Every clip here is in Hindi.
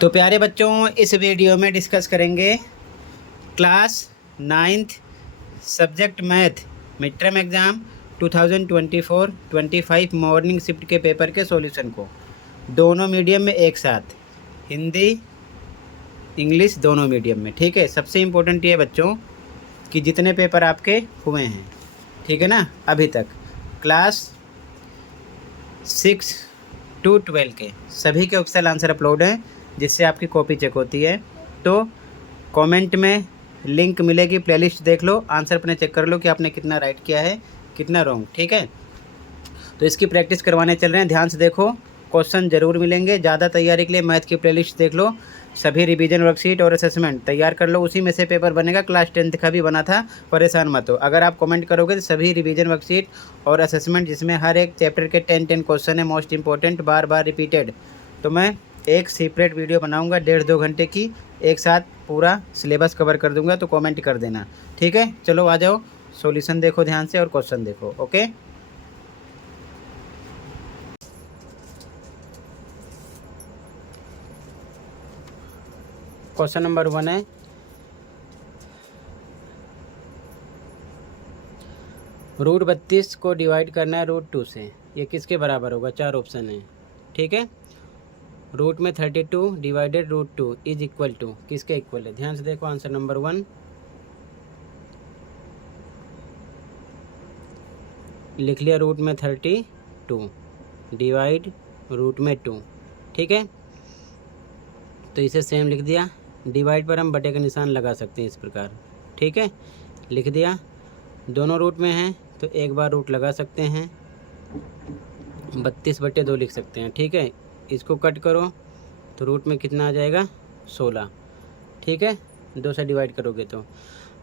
तो प्यारे बच्चों, इस वीडियो में डिस्कस करेंगे class 9th subject math mid term exam 2024-25 morning shift के पेपर के सॉल्यूशन को दोनों मीडियम में एक साथ, हिंदी इंग्लिश दोनों मीडियम में। ठीक है, सबसे इम्पोर्टेंट ये बच्चों कि जितने पेपर आपके हुए हैं, ठीक है ना, अभी तक क्लास 6 to 12 के सभी के ऑफिशियल आंसर अपलोड हैं, जिससे आपकी कॉपी चेक होती है। तो कमेंट में लिंक मिलेगी, प्लेलिस्ट देख लो, आंसर अपने चेक कर लो कि आपने कितना राइट किया है, कितना रॉन्ग। ठीक है, तो इसकी प्रैक्टिस करवाने चल रहे हैं, ध्यान से देखो, क्वेश्चन जरूर मिलेंगे। ज़्यादा तैयारी के लिए मैथ की प्लेलिस्ट देख लो, सभी रिवीजन वर्कशीट और असेसमेंट तैयार कर लो, उसी में से पेपर बनेगा। क्लास 10th का भी बना था, परेशान मत हो। अगर आप कमेंट करोगे तो सभी रिवीजन वर्कशीट और असेसमेंट, जिसमें हर एक चैप्टर के 10 क्वेश्चन है, मोस्ट इंपॉर्टेंट, बार बार रिपीटेड, तो मैं एक सेपरेट वीडियो बनाऊंगा 1.5-2 घंटे की, एक साथ पूरा सिलेबस कवर कर दूंगा। तो कमेंट कर देना, ठीक है। चलो आ जाओ, सॉल्यूशन देखो ध्यान से और क्वेश्चन देखो। ओके, क्वेश्चन नंबर 1 है, √32 को डिवाइड करना है √2 से, ये किसके बराबर होगा? 4 ऑप्शन है। ठीक है, रूट में 32 डिवाइडेड √2 इज इक्वल टू, किसके इक्वल है? ध्यान से देखो, आंसर नंबर 1 लिख लिया, रूट में 32 डिवाइड रूट में 2। ठीक है, तो इसे सेम लिख दिया। डिवाइड पर हम बटे का निशान लगा सकते हैं इस प्रकार। ठीक है, लिख दिया। दोनों रूट में हैं तो एक बार रूट लगा सकते हैं, 32/2 लिख सकते हैं। ठीक है, इसको कट करो तो रूट में कितना आ जाएगा? 16। ठीक है, 2 से डिवाइड करोगे तो।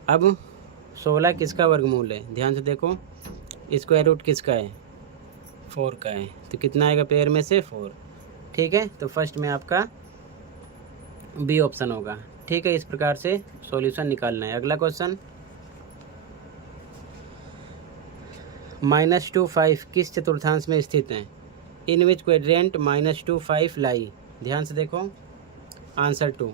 अब 16 किसका वर्गमूल है? ध्यान से देखो, स्क्वायर रूट किसका है? 4 का है, तो कितना आएगा पेयर में से? 4। ठीक है, तो फर्स्ट में आपका बी ऑप्शन होगा। ठीक है, इस प्रकार से सॉल्यूशन निकालना है। अगला क्वेश्चन, -2 5 किस चतुर्थांश में स्थित है? इन विच क्वेड्रेंट -2 5 लाई? ध्यान से देखो, आंसर 2।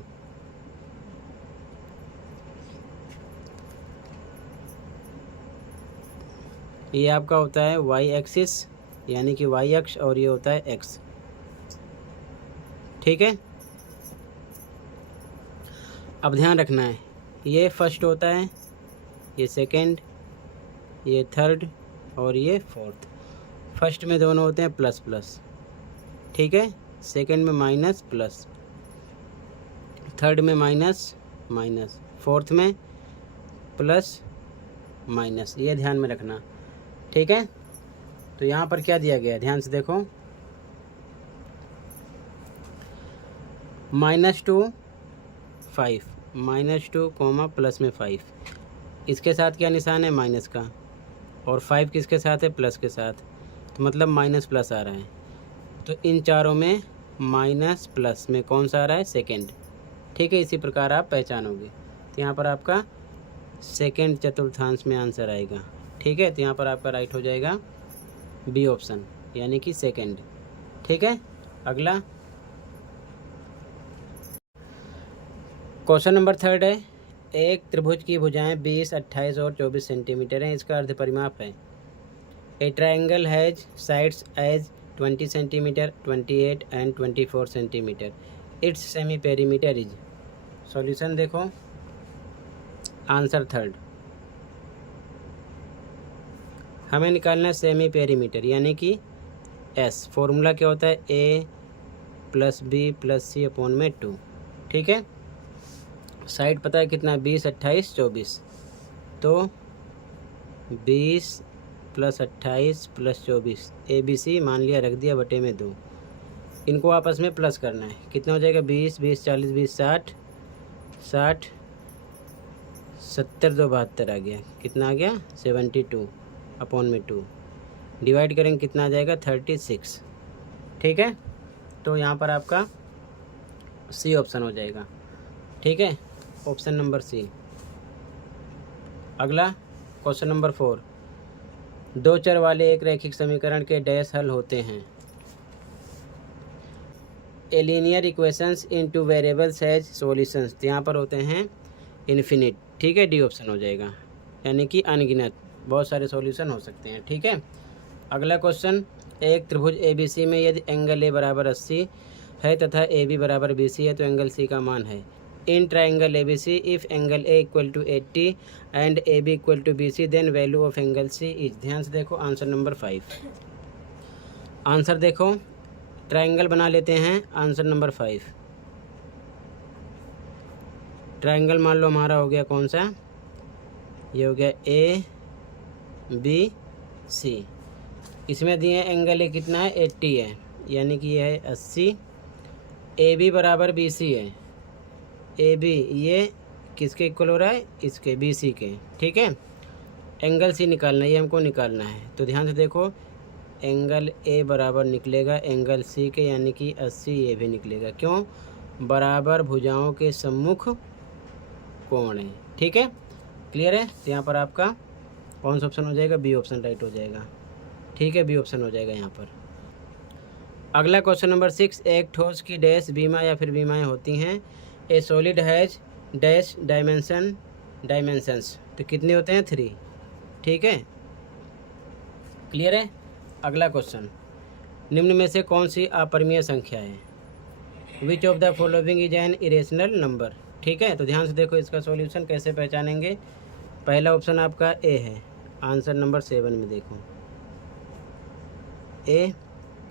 ये आपका होता है वाई एक्सिस, यानी कि वाई अक्ष, और ये होता है एक्स। ठीक है, अब ध्यान रखना है, ये फर्स्ट होता है, ये सेकंड, ये थर्ड और ये फोर्थ। फर्स्ट में दोनों होते हैं प्लस प्लस, ठीक है, सेकंड में माइनस प्लस, थर्ड में माइनस माइनस, फोर्थ में प्लस माइनस, ये ध्यान में रखना। ठीक है, तो यहाँ पर क्या दिया गया है? ध्यान से देखो, -2 5, -2 कोमा प्लस में 5, इसके साथ क्या निशान है? माइनस का, और 5 किसके साथ है? प्लस के साथ, तो मतलब माइनस प्लस आ रहा है। तो इन चारों में माइनस प्लस में कौन सा आ रहा है? सेकंड। ठीक है, इसी प्रकार आप पहचानोगे। तो यहाँ पर आपका सेकंड चतुर्थांश में आंसर आएगा। ठीक है, तो यहाँ पर आपका राइट हो जाएगा बी ऑप्शन, यानी कि सेकंड। ठीक है, अगला क्वेश्चन नंबर 3 है, एक त्रिभुज की भुजाएं 20, 28 और 24 सेंटीमीटर हैं, इसका अर्ध परिमाप है। A triangle has sides as 20 centimetre, 28 and 24 centimetre, its semi perimeter is. Solution देखो, आंसर 3। हमें निकालना है सेमी पेरीमीटर, यानी कि एस। फॉर्मूला क्या होता है? a + b + c अपॉन में 2। ठीक है, साइड पता है कितना? 20, 28, 24, तो 20 + 28 + 24, ABC मान लिया, रख दिया, बटे में 2। इनको आपस में प्लस करना है, कितना हो जाएगा? 20, 20, 40, 20, 60, 60, 70, 2, 72 आ गया, कितना आ गया? 72 अपॉन में 2। डिवाइड करेंगे, कितना आ जाएगा? 36। ठीक है, तो यहाँ पर आपका सी ऑप्शन हो जाएगा। ठीक है, ऑप्शन नंबर सी। अगला क्वेश्चन नंबर 4, 2 चर वाले एक रैखिक समीकरण के डैश हल होते हैं। A linear equations into variables has solutions, तो यहाँ पर होते हैं इन्फिनिट। ठीक है, डी ऑप्शन हो जाएगा, यानी कि अनगिनत बहुत सारे सॉल्यूशन हो सकते हैं। ठीक है, अगला क्वेश्चन, एक त्रिभुज ए बी सी में यदि एंगल ए बराबर 80 है तथा ए बी बराबर BC है तो एंगल सी का मान है। In triangle A B C if angle A equal to 80 and A B equal to BC then value of angle C is. ध्यान से देखो आंसर नंबर 5। आंसर देखो, ट्राइंगल बना लेते हैं। आंसर नंबर 5 ट्राइंगल मान लो हमारा हो गया कौन सा, ये हो गया ABC। इसमें दिए एंगल ए कितना है 80 है, यानी कि ये है 80। ए बी बराबर BC है, ए बी ये किसके इक्वल हो रहा है, इसके BC के। ठीक है, एंगल सी निकालना है, ये हमको निकालना है। तो ध्यान से देखो, एंगल ए बराबर निकलेगा एंगल सी के, यानी कि 80 ये भी निकलेगा। क्यों, बराबर भुजाओं के सम्मुख कोण है। ठीक है, क्लियर है। तो यहाँ पर आपका कौन सा ऑप्शन हो जाएगा, बी ऑप्शन राइट हो जाएगा। ठीक है, बी ऑप्शन हो जाएगा यहाँ पर। अगला क्वेश्चन नंबर 6, एक ठोस की डैश बीमा या फिर बीमाएँ होती हैं। ए सॉलिड हैज डैश डायमेंशंस, तो कितने होते हैं 3। ठीक है, क्लियर है। अगला क्वेश्चन, निम्न में से कौन सी अपरिमेय संख्या है। Which of the following is an irrational number. ठीक है, तो ध्यान से देखो इसका सॉल्यूशन कैसे पहचानेंगे। पहला ऑप्शन आपका ए है, आंसर नंबर 7 में देखो ए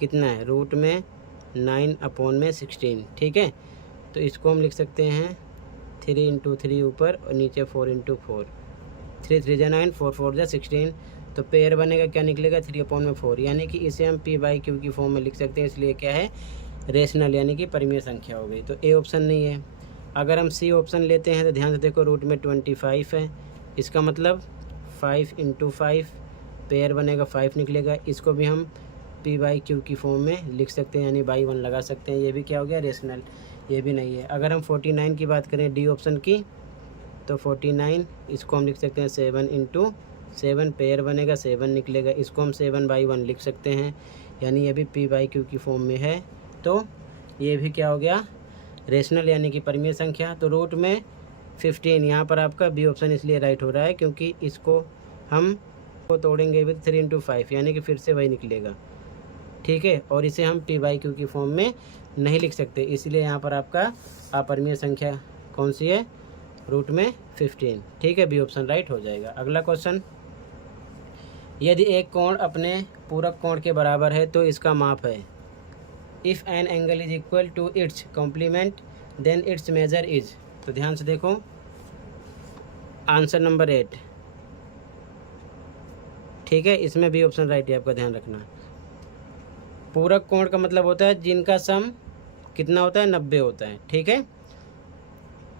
कितना है, रूट में 9/16। ठीक है, तो इसको हम लिख सकते हैं 3 × 3 ऊपर और नीचे 4 × 4, 3 3 जा 9, 4 4 जा 16। तो पेयर बनेगा, क्या निकलेगा 3/4, यानी कि इसे हम P/Q की फॉर्म में लिख सकते हैं। इसलिए क्या है, रेशनल यानी कि परिमेय संख्या हो गई। तो ए ऑप्शन नहीं है। अगर हम सी ऑप्शन लेते हैं तो ध्यान से देखो, रूट में 25 है, इसका मतलब 5 × 5 पेयर बनेगा, 5 निकलेगा। इसको भी हम P/Q की फॉर्म में लिख सकते हैं, यानी बाई 1 लगा सकते हैं। ये भी क्या हो गया, रेशनल, ये भी नहीं है। अगर हम 49 की बात करें डी ऑप्शन की, तो 49 इसको हम लिख सकते हैं 7 × 7 पेयर बनेगा, 7 निकलेगा। इसको हम 7/1 लिख सकते हैं, यानी ये भी P/Q की फॉर्म में है। तो ये भी क्या हो गया, रेशनल यानी कि परिमेय संख्या। तो रूट में 15, यहाँ पर आपका बी ऑप्शन इसलिए राइट हो रहा है क्योंकि इसको हम को तोड़ेंगे भी 3 × 5, यानी कि फिर से वही निकलेगा। ठीक है, और इसे हम P/Q की फॉर्म में नहीं लिख सकते, इसलिए यहाँ पर आपका अपरिमेय संख्या कौन सी है, रूट में 15। ठीक है, बी ऑप्शन राइट हो जाएगा। अगला क्वेश्चन, यदि एक कोण अपने पूरक कोण के बराबर है तो इसका माप है। If an angle is equal to its complement then its measure is. तो ध्यान से देखो, आंसर नंबर 8। ठीक है, इसमें भी ऑप्शन राइट है, आपका ध्यान रखना। पूरक कोण का मतलब होता है जिनका सम कितना होता है, 90 होता है। ठीक है,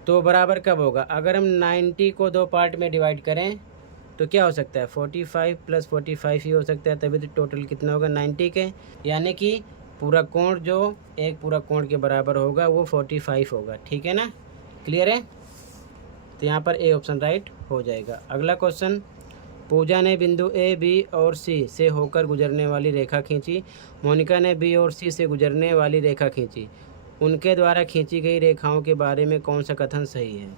तो बराबर कब होगा, अगर हम 90 को 2 पार्ट में डिवाइड करें तो क्या हो सकता है, 45 + 45 ही हो सकता है, तभी तो टोटल कितना होगा 90 के, यानी कि पूरक कोण जो एक पूरक कोण के बराबर होगा वो 45 होगा। ठीक है ना, क्लियर है। तो यहाँ पर ए ऑप्शन राइट हो जाएगा। अगला क्वेश्चन, पूजा ने बिंदु ए बी और सी से होकर गुजरने वाली रेखा खींची। मोनिका ने बी और सी से गुजरने वाली रेखा खींची। उनके द्वारा खींची गई रेखाओं के बारे में कौन सा कथन सही है।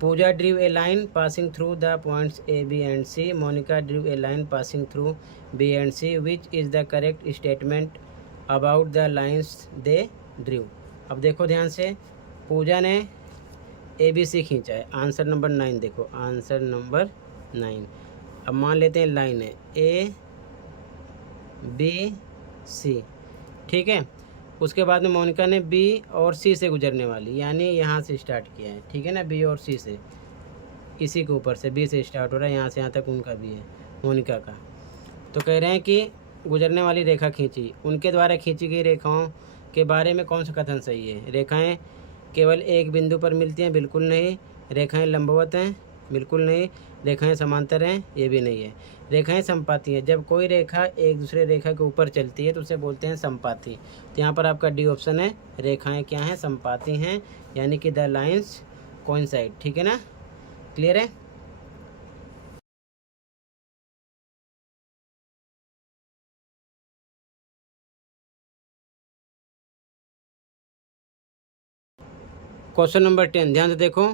Pooja drew a line passing through the points A B and C. Monika drew a line passing through B and C. Which is the correct statement about the lines they drew. अब देखो ध्यान से, पूजा ने ABC खींचा है, आंसर नंबर 9 देखो, आंसर नंबर 9। अब मान लेते हैं लाइन है ABC। ठीक है, उसके बाद में मोनिका ने B और C से गुजरने वाली, यानी यहाँ से स्टार्ट किया है। ठीक है ना, B और C से, इसी के ऊपर से B से स्टार्ट हो रहा है, यहाँ से यहाँ तक उनका भी है, मोनिका का। तो कह रहे हैं कि गुजरने वाली रेखा खींची, उनके द्वारा खींची गई रेखाओं के बारे में कौन सा कथन सही है। रेखाएं केवल एक बिंदु पर मिलती हैं, बिल्कुल नहीं। रेखाएं लंबवत हैं, बिल्कुल नहीं। रेखाएं समांतर हैं, ये भी नहीं है। रेखाएं संपाती हैं, जब कोई रेखा एक दूसरे रेखा के ऊपर चलती है तो उसे बोलते हैं संपाती। तो यहाँ पर आपका डी ऑप्शन है, रेखाएं क्या हैं, संपाती हैं, यानी कि द लाइन्स कोइंसाइड। ठीक है ना, क्लियर है। क्वेश्चन नंबर 10 ध्यान से देखो,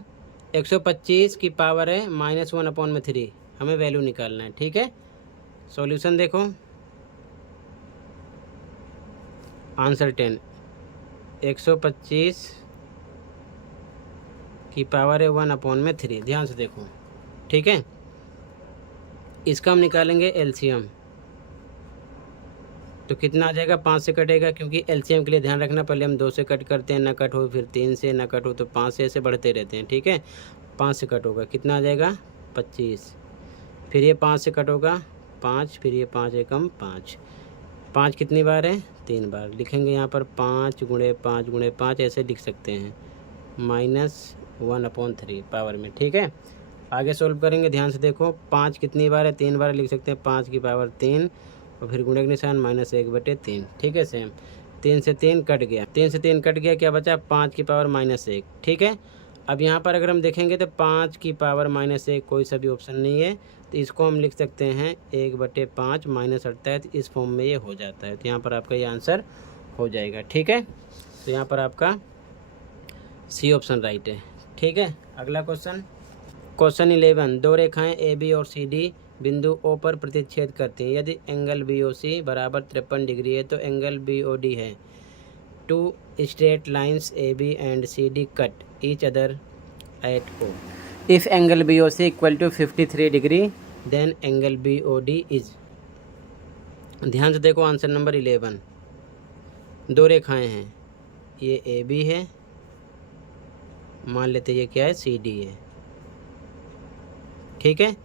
125 की पावर है -1/3, हमें वैल्यू निकालना है। ठीक है, सॉल्यूशन देखो, आंसर 10, 125 की पावर है 1/3। ध्यान से देखो, ठीक है। इसका हम निकालेंगे एलसीएम, तो कितना आ जाएगा, 5 से कटेगा, क्योंकि एलसीएम के लिए ध्यान रखना, पहले हम 2 से कट करते हैं, ना कट हो, फिर 3 से, ना कट हो तो 5 से, ऐसे बढ़ते रहते हैं। ठीक है, 5 से कट होगा, कितना आ जाएगा 25, फिर ये 5 से कट होगा 5, फिर ये 5 एकम 5, 5 कितनी बार है, 3 बार। लिखेंगे यहाँ पर 5 × 5 × 5, ऐसे लिख सकते हैं, -1/3 पावर में। ठीक है, आगे सोल्व करेंगे, ध्यान से देखो, 5 कितनी बार है, 3 बार लिख सकते हैं, 5 की पावर 3, और फिर गुणे के निशान -1/3। ठीक है, सेम, 3 से 3 कट गया, 3 से 3 कट गया, क्या बचा, 5 की पावर -1। ठीक है, अब यहाँ पर अगर हम देखेंगे तो 5 की पावर -1 कोई सा भी ऑप्शन नहीं है, तो इसको हम लिख सकते हैं 1/5 -38, इस फॉर्म में ये हो जाता है। तो यहाँ पर आपका ये आंसर हो जाएगा। ठीक है, तो यहाँ पर आपका सी ऑप्शन राइट है। ठीक है, अगला क्वेश्चन, क्वेश्चन 11, दो रेखाएं ए बी और सी डी बिंदु ओ पर प्रतिच्छेद करती हैं। यदि एंगल बी ओ सी बराबर 53 डिग्री है तो एंगल बी ओ डी है। 2 straight lines AB and CD cut each other at O. If angle BOC equal to 53 degree, then angle BOD is। ध्यान से देखो, आंसर नंबर 11, दो रेखाएं हैं, ये AB है, मान लेते ये क्या है, CD है। ठीक है,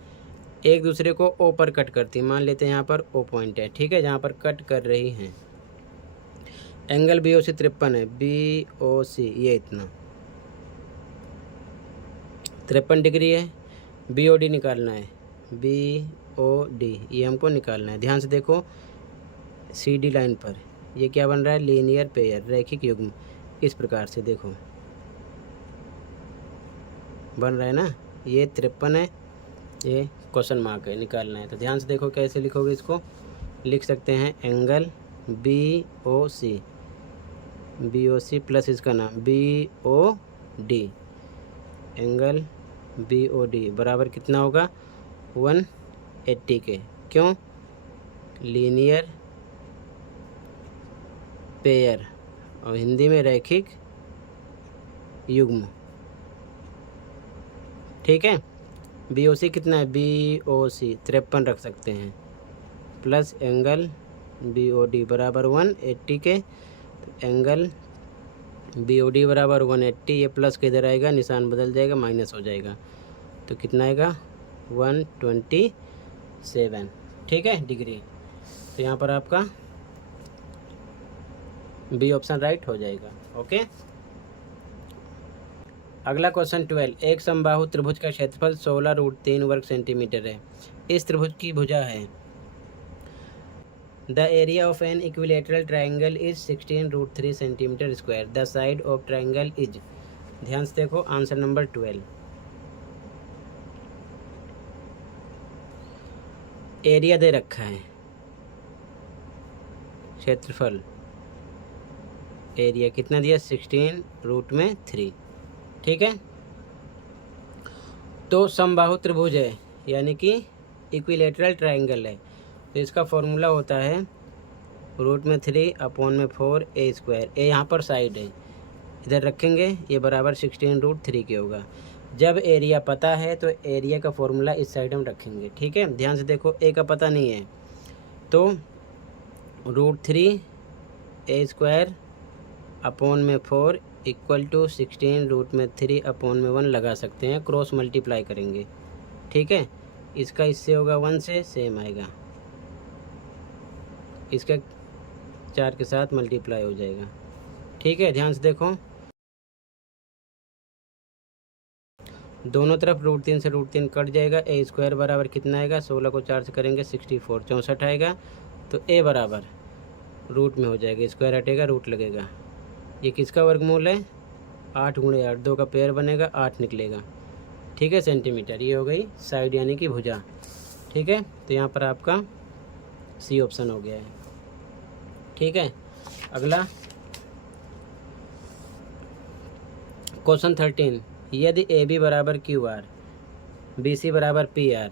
एक दूसरे को O पर कट करती है, मान लेते हैं यहाँ पर O पॉइंट है। ठीक है, जहाँ पर कट कर रही हैं। एंगल बी ओ सी 53 है, बी ओ सी ये इतना 53 डिग्री है, बी ओ डी निकालना है, बी ओ डी ये हमको निकालना है। ध्यान से देखो, सी डी लाइन पर ये क्या बन रहा है, लीनियर पेयर, रैखिक युग्म, इस प्रकार से देखो बन रहा है ना, ये 53 है, ये क्वेश्चन मार्क है, निकालना है। तो ध्यान से देखो कैसे लिखोगे, इसको लिख सकते हैं angle B O C plus इसका नाम B O D, angle B O D बराबर कितना होगा, 180 के। क्यों, लीनियर पेयर और हिंदी में रैखिक युग्म। ठीक है, बी ओ सी कितना है, बी ओ सी 53 रख सकते हैं, plus angle B O D बराबर 180 के। तो एंगल बी ओ डी बराबर 180, ये प्लस के इधर आएगा, निशान बदल जाएगा, माइनस हो जाएगा, तो कितना आएगा 127। ठीक है, डिग्री। तो यहाँ पर आपका बी ऑप्शन राइट हो जाएगा। ओके, अगला क्वेश्चन 12, एक समबाहु त्रिभुज का क्षेत्रफल 16√3 वर्ग सेंटीमीटर है। इस त्रिभुज की भुजा है। The area of an equilateral triangle is 16√3 centimeter square. The side of triangle is। ध्यान से देखो, आंसर नंबर 12, एरिया दे रखा है, क्षेत्रफल एरिया कितना दिया, 16√3। ठीक है, तो समबाहु त्रिभुज है, यानी कि इक्विलेटरल ट्रायंगल है, तो इसका फॉर्मूला होता है √3/4 ए स्क्वायर। ए यहाँ पर साइड है, इधर रखेंगे, ये बराबर 16√3 के होगा। जब एरिया पता है तो एरिया का फॉर्मूला इस साइड हम रखेंगे। ठीक है, ध्यान से देखो, ए का पता नहीं है तो √3 ए स्क्वायर अपॉन में 4 इक्वल टू 16√3/1 लगा सकते हैं, क्रॉस मल्टीप्लाई करेंगे। ठीक है, इसका इससे होगा 1 से, सेम आएगा, इसका 4 के साथ मल्टीप्लाई हो जाएगा। ठीक है, ध्यान से देखो, दोनों तरफ √3 से √3 कट जाएगा, ए स्क्वायर बराबर कितना आएगा, 16 को 4 से करेंगे 64, 64 आएगा, तो ए बराबर रूट में हो जाएगा, स्क्वायर हटेगा, रूट लगेगा। ये किसका वर्गमूल है, 8 × 8, 2 का पेयर बनेगा, 8 निकलेगा। ठीक है, सेंटीमीटर। ये हो गई साइड यानी कि भुजा। ठीक है, तो यहाँ पर आपका सी ऑप्शन हो गया है। ठीक है, अगला क्वेश्चन 13, यदि ए बी बराबर क्यू आर, बी सी बराबर पी आर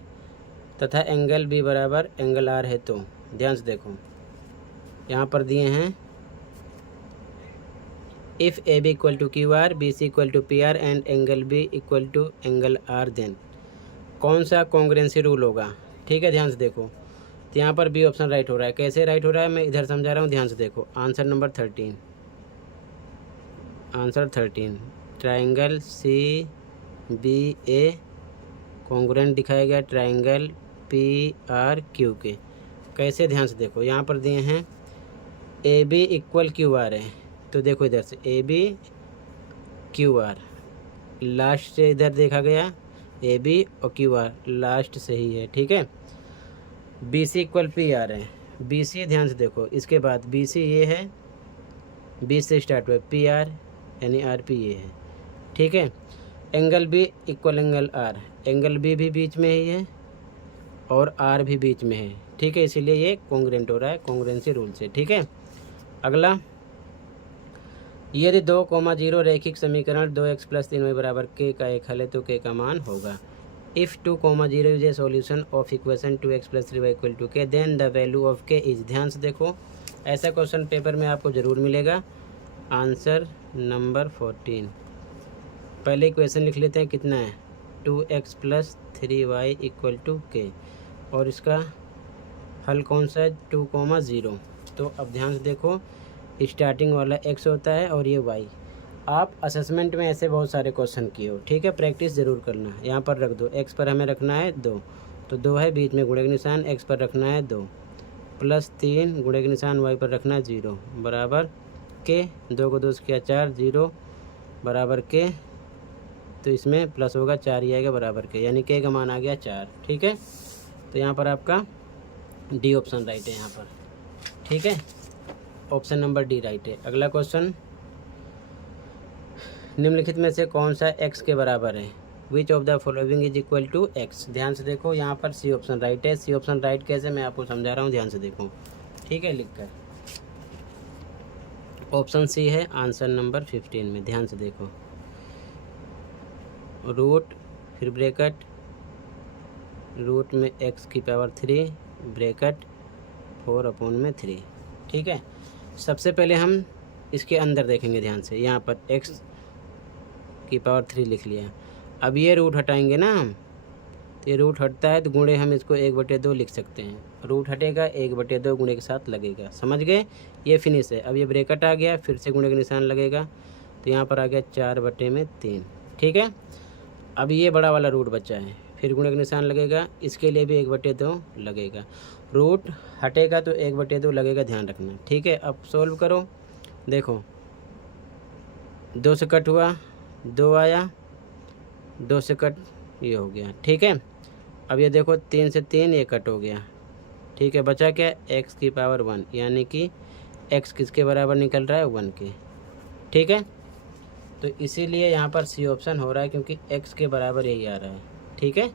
तथा एंगल बी बराबर एंगल आर है तो ध्यान से देखो, यहाँ पर दिए हैं if A B equal to Q R, B C equal to P R and angle B equal to angle R, then कौन सा कॉन्ग्रुएंसी रूल होगा। ठीक है, ध्यान से देखो, तो यहाँ पर बी ऑप्शन राइट हो रहा है। कैसे राइट हो रहा है मैं इधर समझा रहा हूँ, ध्यान से देखो। Answer number 13, answer 13, triangle C B A congruent दिखाया गया ट्राइंगल पी आर क्यू के। कैसे, ध्यान से देखो, यहाँ पर दिए हैं A B equal Q R है, तो देखो इधर से A B Q R last से इधर देखा गया ए बी और क्यू आर लास्ट से ही है। ठीक है, B C equal P R है, बी सी ध्यान से देखो, इसके बाद बी सी ये है, बी से स्टार्ट हुआ पी आर यानी आर पी ये है। ठीक है, angle B equal angle R, angle B भी बीच में ही है और आर भी बीच में है। ठीक है, इसीलिए ये कॉन्ग्रुएंट हो रहा है कॉन्ग्रुएंसी रूल से। ठीक है, अगला, यदि 2,0 रैखिक समीकरण 2x + 3y बराबर k का एक हल है तो k का मान होगा। If 2,0 is a solution of equation 2x + 3y equal to k, then the value of k is. ध्यान से देखो, ऐसा क्वेश्चन पेपर में आपको ज़रूर मिलेगा। आंसर नंबर 14, पहले इक्वेशन लिख लेते हैं, कितना है 2x + 3y equal to k और इसका हल कौन सा है 2,0। तो अब ध्यान से देखो, स्टार्टिंग वाला x होता है और ये y। आप असेसमेंट में ऐसे बहुत सारे क्वेश्चन किए हो। ठीक है, प्रैक्टिस ज़रूर करना। यहाँ पर रख दो, x पर हमें रखना है 2, तो 2 है, बीच में गुणे का निशान, x पर रखना है 2 + 3 गुणे का निशान, y पर रखना है 0 बराबर k, 2 को 2 से किया 4, 0 बराबर k, तो इसमें प्लस होगा 4 ही आएगा बराबर k, यानी k का मान आ गया 4। ठीक है, तो यहाँ पर आपका डी ऑप्शन राइट है यहाँ पर। ठीक है, ऑप्शन नंबर डी राइट है। अगला क्वेश्चन, निम्नलिखित में से कौन सा x के बराबर है। Which of the following is equal to x। ध्यान से देखो, यहाँ पर सी ऑप्शन राइट है। सी ऑप्शन राइट कैसे, मैं आपको समझा रहा हूँ, ध्यान से देखो। ठीक है, लिखकर ऑप्शन सी है आंसर नंबर 15 में। ध्यान से देखो, रूट फिर ब्रैकेट, रूट में x⁻³ ब्रैकेट 4/3। ठीक है, सबसे पहले हम इसके अंदर देखेंगे, ध्यान से, यहाँ पर x⁻³ लिख लिया। अब ये रूट हटाएंगे ना हम, तो ये रूट हटता है तो गुणे हम इसको 1/2 लिख सकते हैं। रूट हटेगा 1/2 गुणे के साथ लगेगा, समझ गए, ये फिनिश है। अब ये ब्रैकेट आ गया, फिर से गुणे का निशान लगेगा, तो यहाँ पर आ गया 4/3। ठीक है, अब ये बड़ा वाला रूट बचा है, फिर गुणे का निशान लगेगा, इसके लिए भी 1/2 लगेगा। रूट हटेगा तो 1/2 लगेगा, ध्यान रखना। ठीक है, अब सोल्व करो, देखो 2 से कट हुआ, 2 आया, 2 से कट ये हो गया। ठीक है, अब ये देखो 3 से 3 ये कट हो गया। ठीक है, बचा क्या x⁻1, यानी कि x किसके बराबर निकल रहा है 1 के। ठीक है, तो इसीलिए यहाँ पर सी ऑप्शन हो रहा है, क्योंकि x के बराबर यही आ रहा है। ठीक है,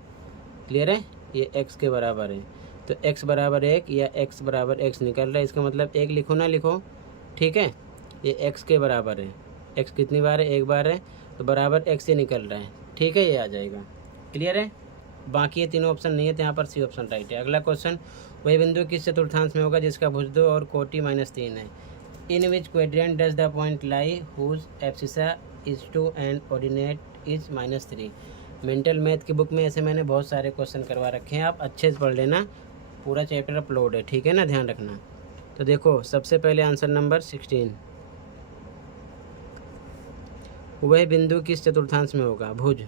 क्लियर है, ये x के बराबर है, तो x बराबर 1 या x बराबर x निकल रहा है, इसका मतलब 1 लिखो ना लिखो। ठीक है, ये x के बराबर है, x कितनी बार है, 1 बार है, तो बराबर x से निकल रहा है। ठीक है, ये आ जाएगा। क्लियर है, बाकी ये तीनों ऑप्शन नहीं है, तो यहाँ पर सी ऑप्शन राइट है। अगला क्वेश्चन, वही बिंदु किस चतुर्थांश में होगा जिसका भुज 2 और कोटि -3 है। In which quadrant does the point lie whose abscissa is 2 and ordinate is -3। Mental math की बुक में ऐसे मैंने बहुत सारे क्वेश्चन करवा रखे हैं, आप अच्छे से पढ़ लेना, पूरा चैप्टर अपलोड है। ठीक है ना, ध्यान रखना। तो देखो, सबसे पहले आंसर नंबर 16, वह बिंदु किस चतुर्थांश में होगा, भुज।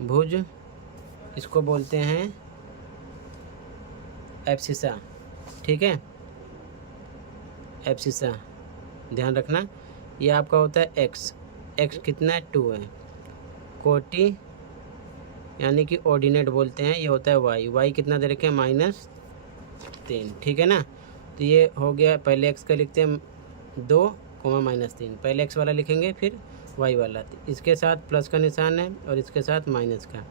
भुज इसको बोलते हैं एब्सिसा। ठीक है, एब्सिसा, ध्यान रखना, ये आपका होता है x कितना है 2 है। कोटि यानी कि ऑर्डिनेट बोलते हैं, ये होता है y कितना दे रखे हैं -3। ठीक है ना, तो ये हो गया, पहले x का लिखते हैं 2, -3, पहले x वाला लिखेंगे फिर y वाला, इसके साथ प्लस का निशान है और इसके साथ माइनस का।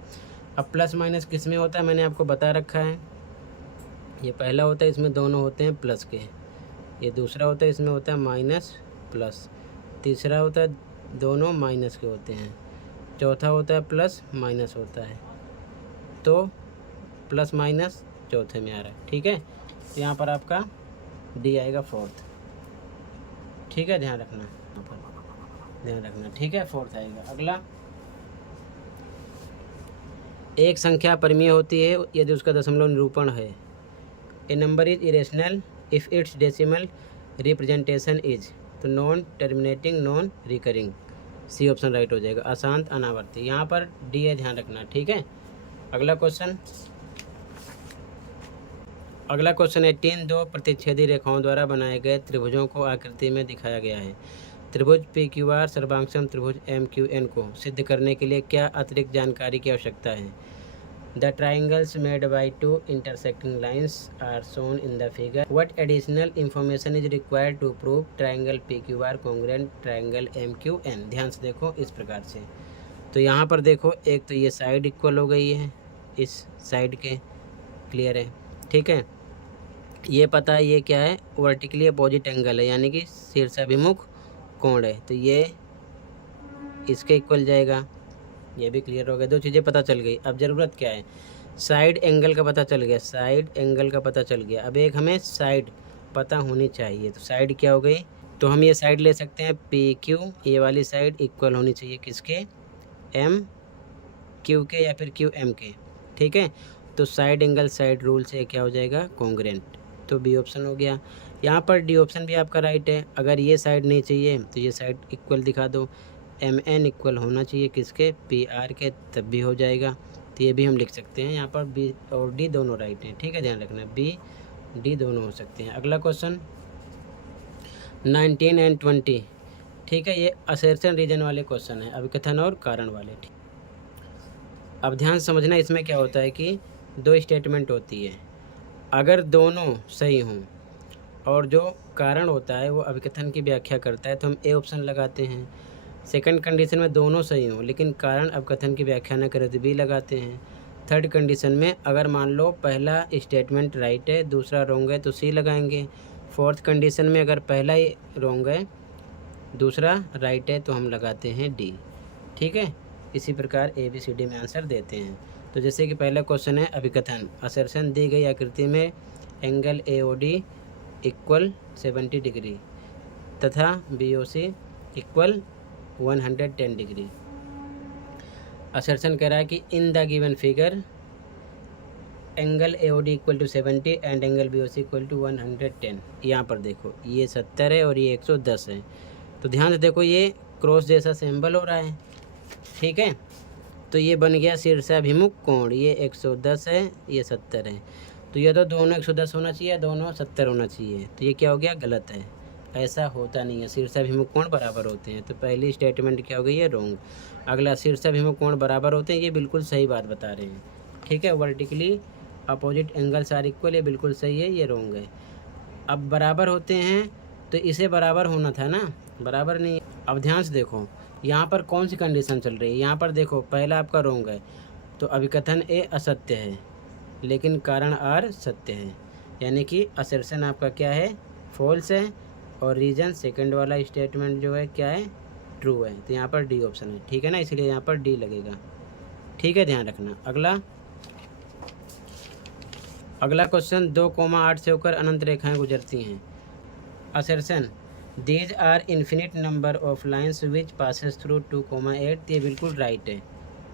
अब प्लस माइनस किस में होता है मैंने आपको बता रखा है, ये पहला होता है, इसमें दोनों होते हैं प्लस के, ये दूसरा होता है, इसमें होता है माइनस प्लस, तीसरा होता है दोनों माइनस के होते हैं। चौथा होता है प्लस माइनस होता है, तो प्लस माइनस चौथे में आ रहा है। ठीक है, तो यहाँ पर आपका डी आएगा फोर्थ। ठीक है, ध्यान रखना, यहाँ पर ध्यान रखना। ठीक है, फोर्थ आएगा। अगला, एक संख्या परिमेय होती है यदि उसका दशमलव निरूपण है। A number is irrational if its decimal representation is, तो non terminating non recurring, C option right हो जाएगा। अशांत अनावर्ती, यहाँ पर डी है, ध्यान रखना। ठीक है, अगला क्वेश्चन है 3 दो प्रतिच्छेदी रेखाओं द्वारा बनाए गए त्रिभुजों को आकृति में दिखाया गया है। त्रिभुज पी क्यू आर सर्वांगसम त्रिभुज एम क्यू एन को सिद्ध करने के लिए क्या अतिरिक्त जानकारी की आवश्यकता है? The triangles made by 2 intersecting lines are shown in the figure. What additional information is required to prove triangle P Q R congruent triangle M Q N? ध्यान से देखो इस प्रकार से। तो यहाँ पर देखो, एक तो ये साइड इक्वल हो गई है इस साइड के, क्लियर है। ठीक है, ये पता है ये क्या है, वर्टिकली अपोजिट एंगल है, यानी कि शीर्षाभिमुख कोण है, तो ये इसके इक्वल जाएगा। ये भी क्लियर हो गया, दो चीज़ें पता चल गई। अब ज़रूरत क्या है, साइड एंगल का पता चल गया, साइड एंगल का पता चल गया। अब एक हमें साइड पता होनी चाहिए, तो साइड क्या हो गई, तो हम ये साइड ले सकते हैं पी क्यू, ये वाली साइड इक्वल होनी चाहिए किसके, एम क्यू के या फिर क्यू एम के। ठीक है, तो साइड एंगल साइड रूल से क्या हो जाएगा, कॉन्ग्रुएंट, तो बी ऑप्शन हो गया। यहाँ पर डी ऑप्शन भी आपका राइट है। अगर ये साइड नहीं चाहिए तो ये साइड इक्वल दिखा दो, एम एन इक्वल होना चाहिए किसके, पी आर के, तब भी हो जाएगा। तो ये भी हम लिख सकते हैं, यहाँ पर बी और डी दोनों राइट हैं। ठीक है, ध्यान रखना, बी डी दोनों हो सकते हैं। अगला क्वेश्चन 19 एंड 20। ठीक है, ये असर्शन रीजन वाले क्वेश्चन है, अभिकथन और कारण वाले। ठीक, अब ध्यान समझना, इसमें क्या होता है कि दो स्टेटमेंट होती है, अगर दोनों सही हों और जो कारण होता है वो अभिकथन की व्याख्या करता है तो हम ए ऑप्शन लगाते हैं। सेकंड कंडीशन में दोनों सही हों लेकिन कारण अभिकथन की व्याख्या न करे तो बी लगाते हैं। थर्ड कंडीशन में अगर मान लो पहला स्टेटमेंट राइट है दूसरा रॉन्ग है तो सी लगाएंगे। फोर्थ कंडीशन में अगर पहला ही रॉन्ग है दूसरा राइट है तो हम लगाते हैं डी। ठीक है, इसी प्रकार ए बी सी डी में आंसर देते हैं। तो जैसे कि पहला क्वेश्चन है अभिकथन, असर्शन दी गई आकृति में angle A O D equal 70 degree तथा B O C equal 110 degree. Assertion कह रहा है कि in the given figure angle A O D equal to 70 and angle B O C equal to 110। यहाँ पर देखो ये 70 है और ये 110 है, तो ध्यान से देखो ये क्रॉस जैसा सिंबल हो रहा है। ठीक है, तो ये बन गया शीर्षाभिमुख कोण, ये 110 है ये 70 है, तो ये तो दोनों 110 होना चाहिए दोनों 70 होना चाहिए, तो ये क्या हो गया, गलत है, ऐसा होता नहीं है। शीर्षाभिमुख कोण बराबर होते हैं, तो पहली स्टेटमेंट क्या हो गई है, रॉन्ग। अगला शीर्षाभिमुख कोण बराबर होते हैं, ये बिल्कुल सही बात बता रहे हैं। ठीक है, vertically opposite angles are equal, ये बिल्कुल सही है, ये रॉन्ग है। अब बराबर होते हैं तो इसे बराबर होना था ना, बराबर नहीं। अब ध्यान से देखो यहाँ पर कौन सी कंडीशन चल रही है, यहाँ पर देखो पहला आपका रॉन्ग है तो अभिकथन ए असत्य है लेकिन कारण आर सत्य है, यानी कि असर्शन आपका क्या है, फॉल्स है, और रीजन सेकंड वाला स्टेटमेंट जो है क्या है, ट्रू है, तो यहाँ पर डी ऑप्शन है। ठीक है ना, इसलिए यहाँ पर डी लगेगा। ठीक है, ध्यान रखना। अगला क्वेश्चन 2,8 से होकर अनंत रेखाएं गुजरती हैं। Assertion these are infinite number of lines which passes through 2,8, ये बिल्कुल राइट है।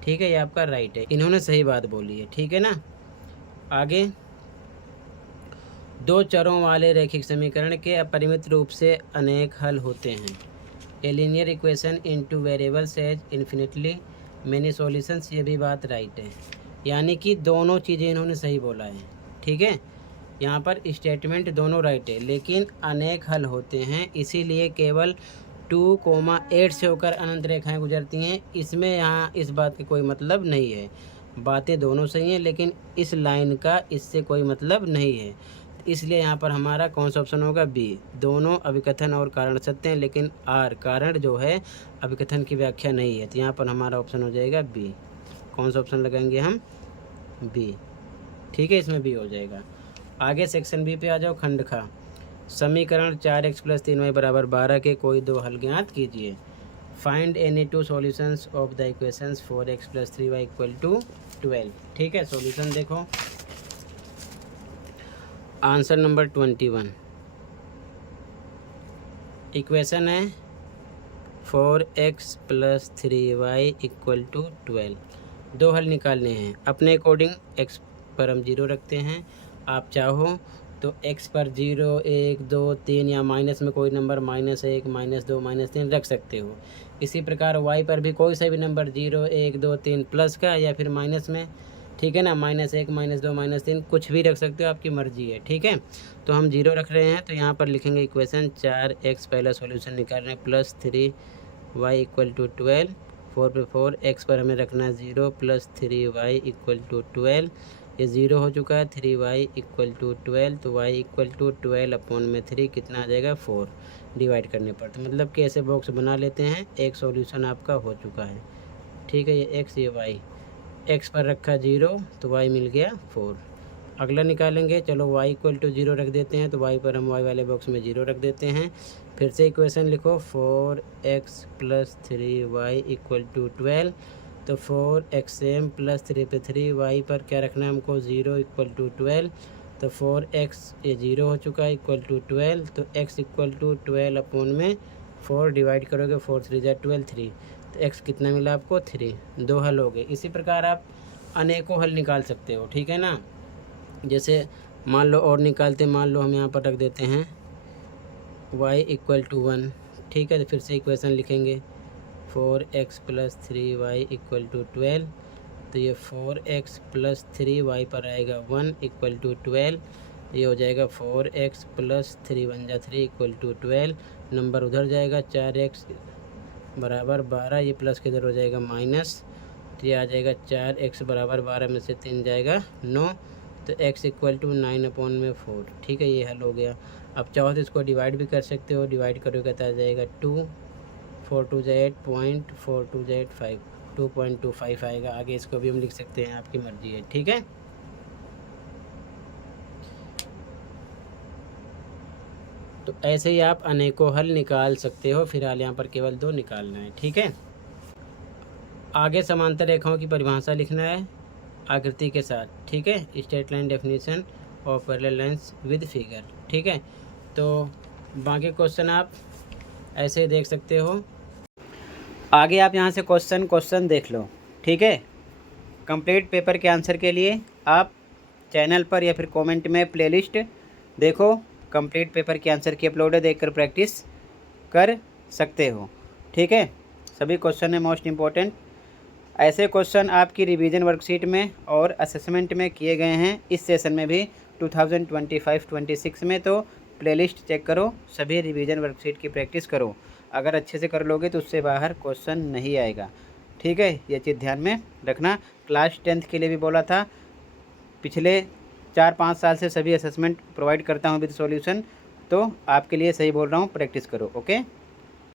ठीक है, ये आपका राइट है, इन्होंने सही बात बोली है। ठीक है ना, आगे दो चरों वाले रैखिक समीकरण के अपरिमित रूप से अनेक हल होते हैं। A linear equation into variables has infinitely many solutions, ये भी बात राइट है, यानी कि दोनों चीज़ें इन्होंने सही बोला है। ठीक है, यहाँ पर स्टेटमेंट दोनों राइट है लेकिन अनेक हल होते हैं, इसीलिए केवल 2,8 से होकर अनंत रेखाएं गुजरती हैं। इसमें यहाँ इस बात का कोई मतलब नहीं है, बातें दोनों सही हैं लेकिन इस लाइन का इससे कोई मतलब नहीं है, इसलिए यहाँ पर हमारा कौन सा ऑप्शन होगा, बी। दोनों अभिकथन और कारण सत्य हैं लेकिन आर कारण जो है अभिकथन की व्याख्या नहीं है, तो यहाँ पर हमारा ऑप्शन हो जाएगा बी। कौन सा ऑप्शन लगाएंगे हम, बी। ठीक है, इसमें बी हो जाएगा। आगे सेक्शन बी पे आ जाओ। खंड खा, समीकरण 4x + 3y = 12 के कोई दो हल ज्ञात कीजिए। Find any two solutions of the equations 4x + 3y = 12। ठीक है, सॉल्यूशन देखो। आंसर नंबर 21 इक्वेशन है 4x + 3y = 12। दो हल निकालने हैं। अपने अकॉर्डिंग x पर हम 0 रखते हैं। आप चाहो तो x पर 0, 1, 2, 3 या माइनस में कोई नंबर -1, -2, -3 रख सकते हो। इसी प्रकार y पर भी कोई सा भी नंबर 0, 1, 2, 3 प्लस का या फिर माइनस में, ठीक है ना, -1, -2, -3 कुछ भी रख सकते हो, आपकी मर्जी है। ठीक है, तो हम 0 रख रहे हैं, तो यहाँ पर लिखेंगे इक्वेशन 4x पहला सॉल्यूशन निकाल रहे हैं + 3y = 12। 4 पे 4, x पर हमें रखना है 0 + 3y = 12। ये 0 हो चुका है। 3y = 12, तो y = 12/3 कितना आ जाएगा 4 डिवाइड करने पर। तो मतलब कि ऐसे बॉक्स बना लेते हैं। एक सॉल्यूशन आपका हो चुका है। ठीक है, ये x ये y, x पर रखा 0 तो y मिल गया 4। अगला निकालेंगे, चलो y = 0 रख देते हैं, तो y पर हम y वाले बॉक्स में 0 रख देते हैं। फिर से इक्वेशन लिखो 4x + 3y = 12। तो 4xm + 3 पे 3y पर क्या रखना है हमको 0 = 12। तो 4x ये 0 हो चुका है = 12। तो x = 12/4 डिवाइड करोगे 4 3 = 12 3। तो x कितना मिला आपको 3। दो हल हो गए। इसी प्रकार आप अनेकों हल निकाल सकते हो। ठीक है ना, जैसे मान लो और निकालते, मान लो हम यहाँ पर रख देते हैं y = 1। ठीक है, तो फिर से इक्वेशन लिखेंगे 4x + 3y = 12। तो ये 4x + 3y पर आएगा 1 = 12। ये हो जाएगा 4x + 3 = 3 = 12। नंबर उधर जाएगा 4x = 12, ये प्लस के इधर हो जाएगा माइनस। तो ये आ जाएगा 4x = 12 में से 3 जाएगा 9। तो x = 9/4। ठीक है, ये हल हो गया। अब चाहो तो इसको डिवाइड भी कर सकते हो। डिवाइड करोगे तो आ जाएगा 2, 4 2 = 8, 4 2 = 5, 2.25 आएगा। आगे इसको भी हम लिख सकते हैं, आपकी मर्जी है। ठीक है, तो ऐसे ही आप अनेकों हल निकाल सकते हो। फिलहाल यहाँ पर केवल 2 निकालना है। ठीक है, आगे समांतर रेखाओं की परिभाषा लिखना है आकृति के साथ। ठीक है, straight line definition of parallel lines with figure. ठीक है, तो बाकी क्वेश्चन आप ऐसे देख सकते हो। आगे आप यहाँ से क्वेश्चन देख लो। ठीक है, कंप्लीट पेपर के आंसर के लिए आप चैनल पर या फिर कमेंट में प्लेलिस्ट देखो, कंप्लीट पेपर के आंसर की अपलोड है, देखकर प्रैक्टिस कर सकते हो। ठीक है, सभी क्वेश्चन है मोस्ट इम्पोर्टेंट। ऐसे क्वेश्चन आपकी रिवीजन वर्कशीट में और असेसमेंट में किए गए हैं, इस सेशन में भी 2025-26 में। तो प्लेलिस्ट चेक करो, सभी रिवीजन वर्कशीट की प्रैक्टिस करो। अगर अच्छे से कर लोगे तो उससे बाहर क्वेश्चन नहीं आएगा। ठीक है, ये चीज़ ध्यान में रखना। क्लास 10th के लिए भी बोला था, पिछले 4-5 साल से सभी असेसमेंट प्रोवाइड करता हूँ विद सॉल्यूशन। तो आपके लिए सही बोल रहा हूँ, प्रैक्टिस करो। ओके।